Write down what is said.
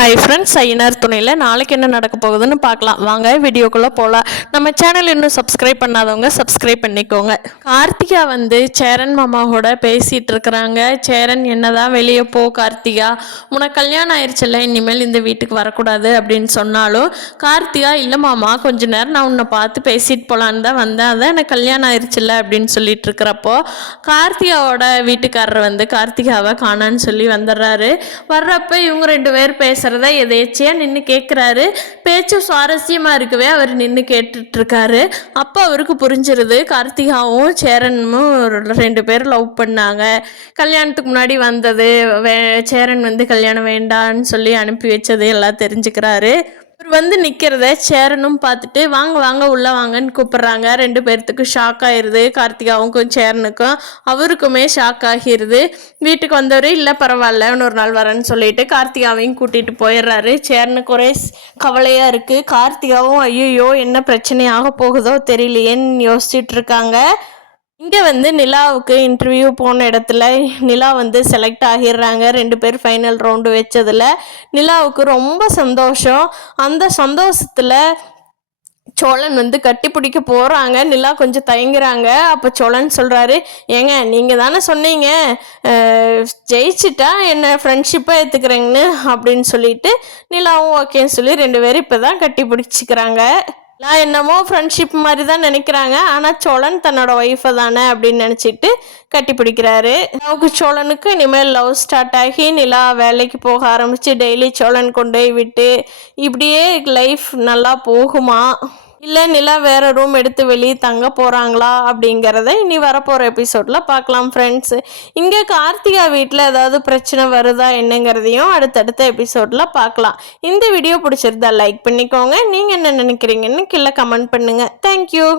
Hi friends, Ayyanar துணையில் நாளைக்கு என்ன நடக்க போகுதுன்னு பார்க்கலாம். வாங்க வீடியோக்குள்ளே போகலாம். நம்ம சேனல் இன்னும் சப்ஸ்கிரைப் பண்ணாதவங்க சப்ஸ்கிரைப் பண்ணிக்கோங்க. கார்த்திகா சேரன் மாமாவோட பேசிகிட்டு இருக்கிறாங்க. சேரன் என்னதான் வெளியே போ கார்த்திகா, உனக்கு கல்யாணம் ஆயிடுச்சுல்ல, இனிமேல் இந்த வீட்டுக்கு வரக்கூடாது அப்படின்னு சொன்னாலும் கார்த்திகா இல்லை மாமா, கொஞ்ச நேரம் நான் உன்னை பார்த்து பேசிட்டு போகலான்னு தான் வந்தேன், அதான் எனக்கு கல்யாணம் ஆயிடுச்சுல்ல அப்படின்னு சொல்லிட்டு இருக்கிறப்போ கார்த்திகாவோட வீட்டுக்காரர் கார்த்திகாவை காணான்னு சொல்லி வந்துடுறாரு. வர்றப்ப இவங்க ரெண்டு பேர் பேசுகிறத எதேச்சியாக நின்று கேட்குறாரு. பேச்சு சுவாரஸ்யமாக இருக்கவே அவர் நின்று கேட்டுட்ருக்காரு. அப்போ அவருக்கு புரிஞ்சிருது கார்த்திகாவும் சேரனும் ரெண்டு பேரும் லவ் பண்ணாங்க. கல்யாணத்துக்கு முன்னாடி வந்தது சேரன் கல்யாணம் வேண்டான்னு சொல்லி அனுப்பி வச்சது எல்லாம் தெரிஞ்சுக்கிறாரு. இவர் நிற்கிறத சேரனும் பார்த்துட்டு வாங்க வாங்க உள்ளே வாங்கன்னு கூப்பிட்றாங்க. ரெண்டு பேர்த்துக்கும் ஷாக் ஆகிடுது. கார்த்திகாவுக்கும் சேரனுக்கும் அவருக்குமே ஷாக் ஆகிடுது. வீட்டுக்கு வந்தவர் இல்லை பரவாயில்ல இன்னொரு நாள் வரேன்னு சொல்லிட்டு கார்த்திகாவையும் கூட்டிகிட்டு போயிடுறாரு. சேரனுக்கு ஒரே கவலையாக இருக்குது. கார்த்திகாவும் ஐயோ என்ன பிரச்சனையாக போகுதோ தெரியலையேன்னு யோசிச்சுட்டு இருக்காங்க. இங்கே நிலாவுக்கு இன்டர்வியூ போன இடத்துல நிலா செலக்ட் ஆகிடுறாங்க. ரெண்டு பேர் ஃபைனல் ரவுண்டு வச்சதில் நிலாவுக்கு ரொம்ப சந்தோஷம். அந்த சந்தோஷத்தில் சோழன் கட்டி பிடிக்க போகிறாங்க. நிலா கொஞ்சம் தயங்குறாங்க. அப்போ சோழன் சொல்கிறாரு, ஏங்க நீங்கள் தானே சொன்னீங்க ஜெயிச்சிட்டா என்ன ஃப்ரெண்ட்ஷிப்பாக ஏற்றுக்கிறேங்கன்னு அப்படின்னு சொல்லிட்டு நிலாவும் ஓகேன்னு சொல்லி ரெண்டு பேரும் இப்போ தான் கட்டி பிடிச்சிக்கிறாங்க. நான் என்னமோ ஃப்ரெண்ட்ஷிப் மாதிரி தான் நினைக்கிறாங்க. ஆனால் சோழன் தன்னோட ஒய்ஃபை தானே அப்படின்னு நினச்சிட்டு கட்டி பிடிக்கிறாரு. நமக்கு சோழனுக்கு இனிமேல் லவ் ஸ்டார்ட் ஆகி நிலா வேலைக்கு போக ஆரம்பித்து டெய்லி சோழன் கொண்டு போய் விட்டு இப்படியே லைஃப் நல்லா போகுமா, இல்லை நிலா வேறு ரூம் எடுத்து வெளியே தங்க போகிறாங்களா அப்படிங்கிறத இனி வரப்போகிற எபிசோடில் பார்க்கலாம் ஃப்ரெண்ட்ஸு. இங்கே கார்த்திகா வீட்டில் ஏதாவது பிரச்சனை வருதா என்னங்கிறதையும் அடுத்தடுத்த எபிசோடில் பார்க்கலாம். இந்த வீடியோ பிடிச்சிருந்தா லைக் பண்ணிக்கோங்க. நீங்கள் என்ன நினைக்கிறீங்கன்னு கீழே கமெண்ட் பண்ணுங்கள். தேங்க்யூ.